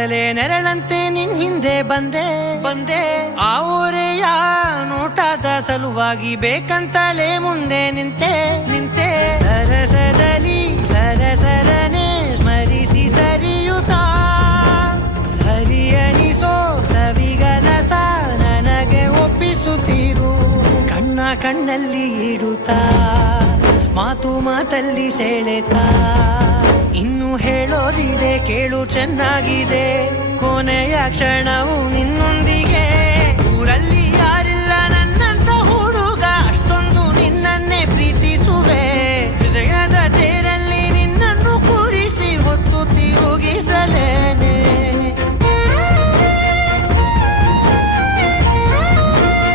ಕತ್ತಲೆ ನೆರಳಂತೆ ನಿನ್ ಹಿಂದೆ ಬಂದೆ ಆ ಊರೆಯ ನೋಟದ ಸಲುವಾಗಿ ಬೇಕಂತಲೇ ಮುಂದೆ ನಿಂತೆ ಸರಸದಲ್ಲಿ ಸರಸರನೆ ಸ್ಮರಿಸಿ ಸರಿಯುತ್ತಾ ಸರಿಯನಿಸೋ ಸವಿಗನಸ ನನಗೆ ಒಪ್ಪಿಸುತ್ತೀರು ಕಣ್ಣಲ್ಲಿ ಇಡುತ್ತಾ ಮಾತಲ್ಲಿ ಸೆಳೆತಾ ಇನ್ನು ಹೇಳೋದಿದೆ ಕೇಳು ಚೆನ್ನಾಗಿದೆ ಕೊನೆಯ ಕ್ಷಣವು ನಿನ್ನೊಂದಿಗೆ ಊರಲ್ಲಿಯ